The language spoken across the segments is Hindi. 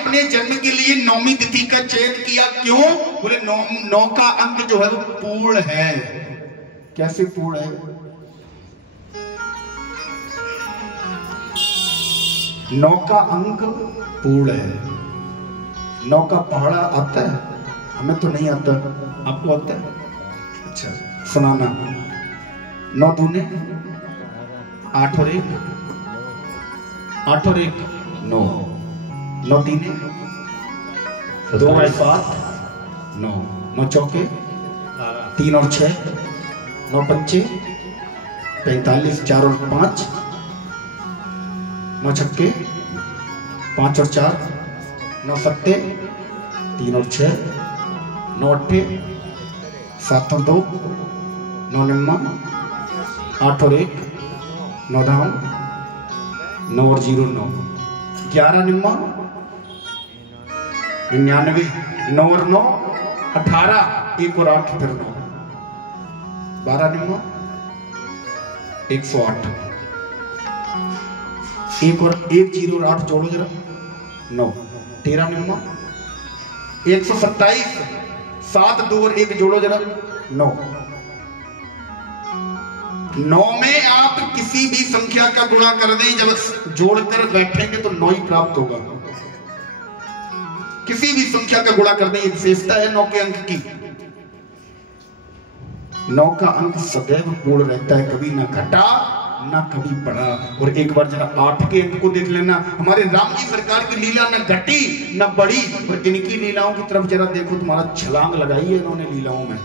अपने जन्म के लिए 9वीं तिथि का चयन किया, क्यों? बोले 9 का अंक जो है वो पूर्ण है। कैसे पूर्ण है? 9 का अंक पूर्ण है। 9 का पहाड़ा आता है? हमें तो नहीं आता, आपको आता है? अच्छा सुनाना। 9 दूने 8 और 1, 8 और 1 9, 9 तीने 2 और 7 9, 9 चौके 3 और 6, 9 पंचे 45, 4 और 5, 9 छक्के 5 और 4, 9 सत्ते 3 और 6, 9 अट्ठे 7 और 2, 9 निम्मा 8 और 1, 9 धाम 9 और 0 9, 11 निम्मा 99, 9 और 9 18, 1 और 8 फिर 9, 12 निम्मा 108, 1 और 1 0 और 8 जोड़ो जरा 9, 13 निम्मा 127, 7 2 और 1 जोड़ो जरा 9। 9 में आप किसी भी संख्या का गुणा कर दें, जब जोड़कर बैठेंगे तो 9 ही प्राप्त होगा। किसी भी संख्या का गुणा कर दें, ये विशेषता है 9 के अंक की। 9 का अंक सदैव पूर्ण रहता है, कभी ना घटा ना कभी बढ़ा। और एक बार जरा 8 के अंक को देख लेना, हमारे राम जी सरकार की लीला न घटी न बढ़ी, और इनकी लीलाओं की तरफ जरा देखो, तुम्हारा छलांग लगाई है इन्होंने लीलाओं में।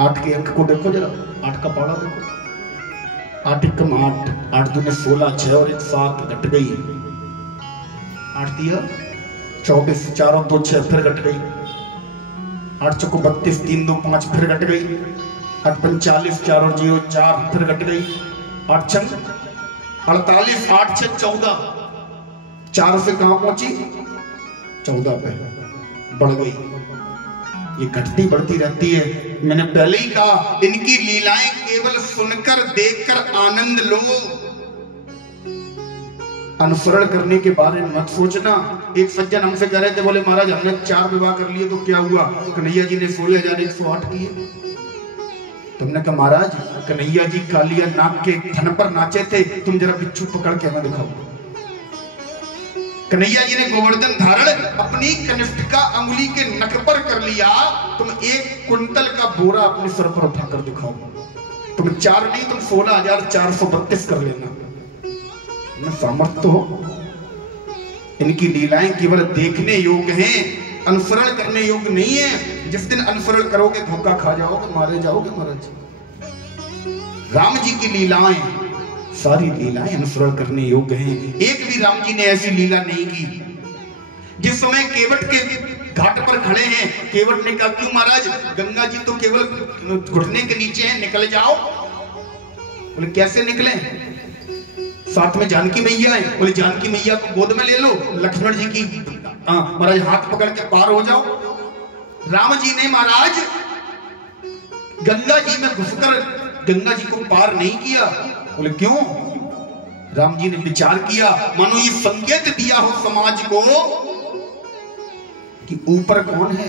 8 के अंक को देखो जरा, 8 का पहाड़ा देखो, 8 एकम 8, 8 दूने 16, 6 और 1 7 घट गई, 8 दिया 24, 4 और 2 6 फिर घट गई, 8 चौको 32, 3 2 5 फिर घट गई, 8 45, 4 और 0 4 फिर घट गई, 8 6 48, 8 6 14, 4 से कहां पहुंची? 14 पे बढ़ गई। ये घटती बढ़ती रहती है। मैंने पहले ही कहा, इनकी लीलाएं केवल सुनकर देखकर आनंद लो, अनुसरण करने के बारे में मत सोचना। एक सज्जन हमसे कह रहे थे, बोले महाराज हमने 4 विवाह कर लिए तो क्या हुआ? कन्हैया जी ने 16,108 किए। तुमने कहा महाराज कन्हैया जी कालिया नाग के थन पर नाचे थे, तुम जरा बिच्छू पकड़ के हमें दिखाओ। कन्हैया जी ने गोवर्धन धारण अपनी कनिष्ठिका अंगुली के नख पर कर लिया, तुम 1 कुंतल का बोरा अपने सर पर उठाकर दिखाओ। तुम 4 नहीं, तुम 16,432 कर लेना। तुम्हें सामर्थ्य तो हो। इनकी लीलाएं केवल देखने योग्य हैं, अनुसरण करने योग्य नहीं है। जिस दिन अनुसरण करोगे धोखा खा जाओगे, मारे जाओगे महाराज। राम जी की लीलाएं, सारी लीलाएं अनुसरण करने योग्य हैं। एक भी राम जी ने ऐसी लीला नहीं की। जिस समय केवट के घाट पर खड़े हैं, केवट ने कहा क्यों महाराज, गंगा जी तो केवल घुटने के नीचे हैं, निकल जाओ। बोले कैसे निकले? साथ में जानकी मैया है। बोले जानकी मैया को गोद में ले लो, लक्ष्मण जी की महाराज हाथ पकड़ के पार हो जाओ। राम जी ने महाराज गंगा जी में घुसकर गंगा जी को पार नहीं किया। बोले क्यों? राम जी ने विचार किया, मानो ये संकेत दिया हो समाज को कि ऊपर कौन है।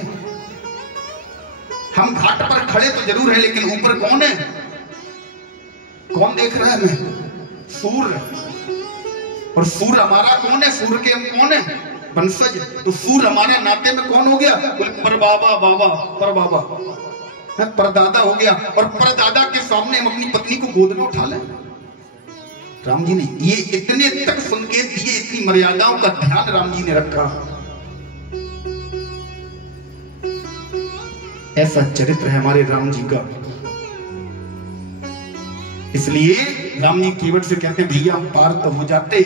हम घाट पर खड़े तो जरूर है, लेकिन ऊपर कौन है? कौन देख रहा है हमें? सूर्य। और सूर्य हमारा कौन है? सूर्य के हम कौन है? वंशज। तो सूर्य हमारे नाते में कौन हो गया? बोले परबाबा, बाबा परबाबा, परदादा हो गया। और परदादा के सामने हम अपनी पत्नी को गोद में उठा लें। राम जी ने ये इतने तक संकेत दिए, इतनी मर्यादाओं का ध्यान राम जी ने रखा। ऐसा चरित्र है हमारे राम जी का। इसलिए राम जी केवट से कहते हैं भैया हम पार तो हो जाते,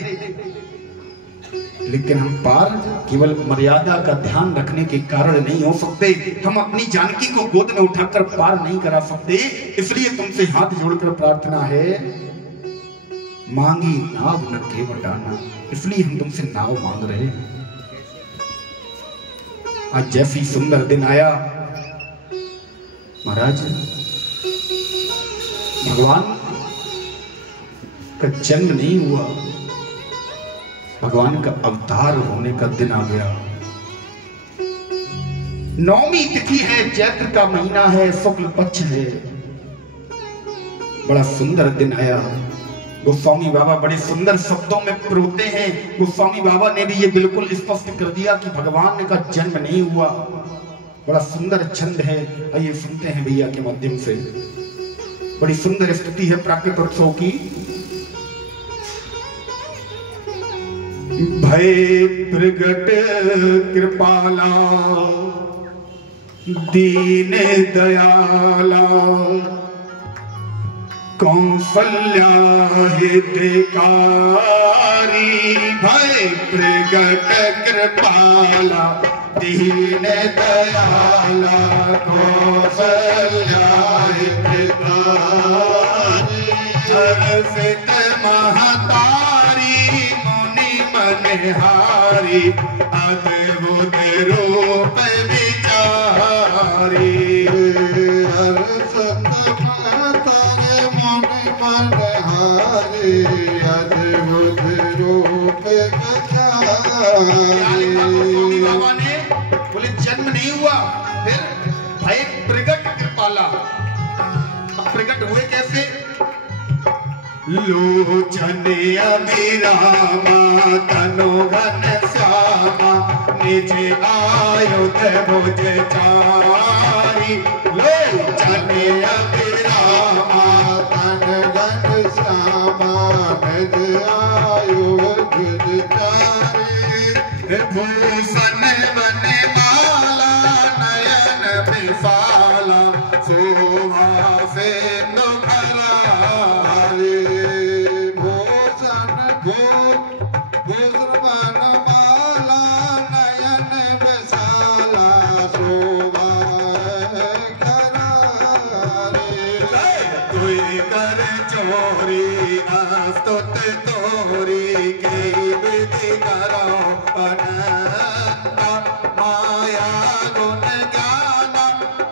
लेकिन हम पार केवल मर्यादा का ध्यान रखने के कारण नहीं हो सकते। हम अपनी जानकी को गोद में उठाकर पार नहीं करा सकते। इसलिए तुमसे हाथ जोड़कर प्रार्थना है, मांगी नाव न केवट आना। इसलिए हम तुमसे नाव मांग रहे हैं। आज जैसी सुंदर दिन आया महाराज, भगवान का जन्म नहीं हुआ, भगवान का अवतार होने का दिन आ गया। नौमी तिथि है, चैत्र का महीना है, शुक्ल पक्ष है। बड़ा सुंदर दिन आया। गोस्वामी बाबा बड़े सुंदर शब्दों में परोते हैं। गोस्वामी बाबा ने भी ये बिल्कुल स्पष्ट कर दिया कि भगवान का जन्म नहीं हुआ। बड़ा सुंदर छंद है, आइए सुनते हैं भैया के माध्यम से। बड़ी सुंदर स्तुति है प्राकृत उत्सव की। भय प्रगट कृपाला दीन दयाला कौशल्या हितकारी। भय प्रगट कृपाला दीन दयाला कौशल्या हितकारी। हर्षित महतारी मुनि मनहारी अद्भुत रूप विचारी। हर्षित महतारी मुनि मनहारी अद्भुत रूप विचारी। बाबा ने बोले जन्म नहीं हुआ, फिर भय प्रगट कृपाला। प्रकट हुए कैसे? लोचन अभिरामा तनो घन श्यामा निज आयुध भुज चारी। लोचन अभिरामा तन घन श्यामा निज आयुध भुज चारी। भूषण वन माला नयन विशाला शोभा से स्तुत तोरी की विधि करो अनंता। माया गुण ज्ञान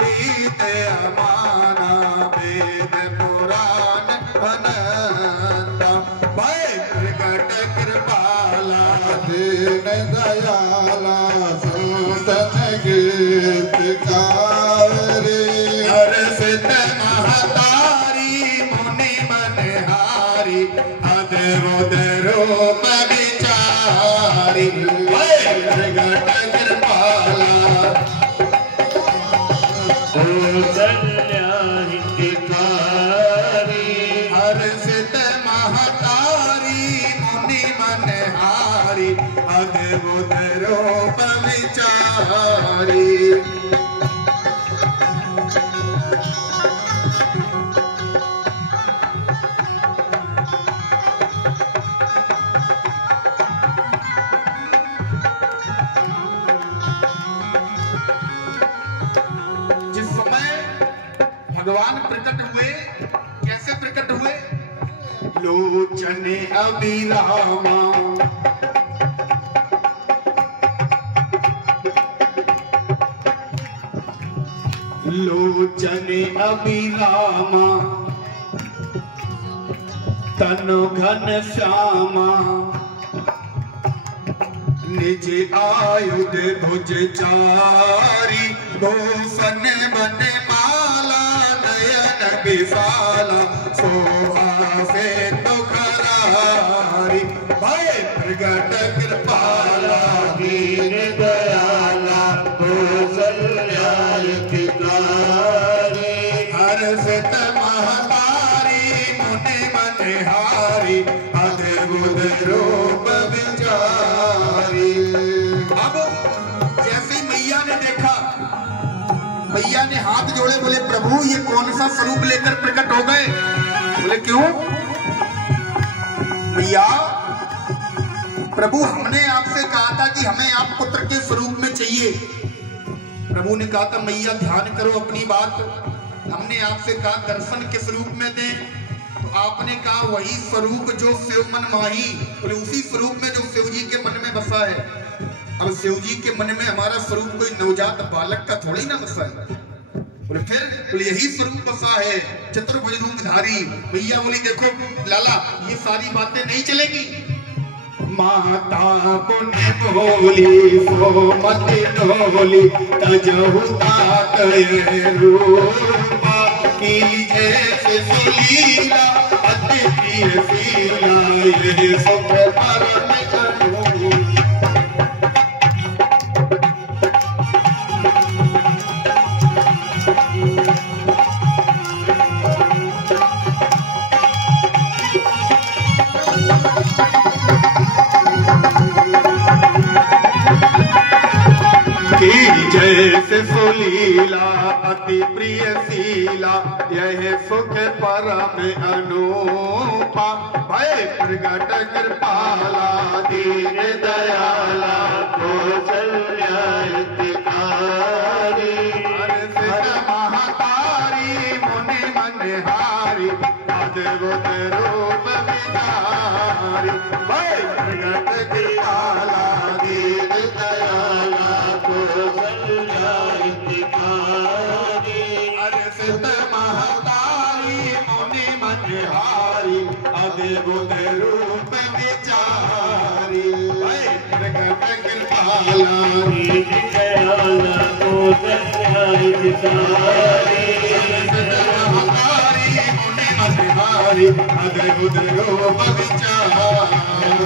पीत अमाना वेद पुराण अनंता। भय प्रगट कृपाला दीन दयाला सुतन गीतकारी। हर्षित महतारी मुनि मनहारी अद्भुत रूप विचारी। भय प्रगट कृपाला कौशल्या हितकारी। हर्षित महतारी मुनि मनहारी अद्भुत रूप विचारी। भगवान प्रकट हुए, कैसे प्रकट हुए? लोचन अभिरामा लोचन अभिरामा तनु घन श्यामा निज आयुध भुज चारी। भूषण वन विशाला शोभा से दुखरारी। भय प्रगट कृपाला दीन दयाला कौशल्या हितकारी। हर्षित महतारी मुनि मनहारी अद्भुत रूप विचारी। अब जैसे मैया ने देखा, भैया ने हाथ जोड़े, बोले प्रभु ये कौन सा स्वरूप लेकर प्रकट हो गए? बोले क्यों? भैया प्रभु हमने आपसे कहा था कि हमें आप पुत्र के स्वरूप में चाहिए। प्रभु ने कहा था मैया ध्यान करो अपनी बात। हमने आपसे कहा दर्शन के स्वरूप में दें, तो आपने कहा वही स्वरूप जो शिव मन माही। बोले उसी स्वरूप में जो शिव जी के मन में बसा है। अब शिव जी के मन में हमारा स्वरूप कोई नवजात बालक का थोड़ी ना बसा है। बोले फिर? बोले यही स्वरूप बसा है चतुर्भुज रूपधारी। भैया बोली देखो लाला ये सारी बातें नहीं चलेगी। माता पुण्य बोली सो मत डोली तजहु तात रूपा की जैसे सुलीला अति प्रिय शीला ये सुख परम जैसे सुलीला अति प्रिय शीला यह सुख परम अनूपा भय प्रगट कृपाला दीन दयाला कौशल्याधिकारी हर्षित महतारी मुनि मनहारी अद्भुत रूप विचारी भय प्रगट कृपाला दीन दयाला हर्षित महतारी मुनि मनहारी अद्भुत रूप विचारी प्रगट कृपाला दीन दयाला कौशल्याधिकारी महतारी मुनि मनहारी अद्भुत रूप विचारी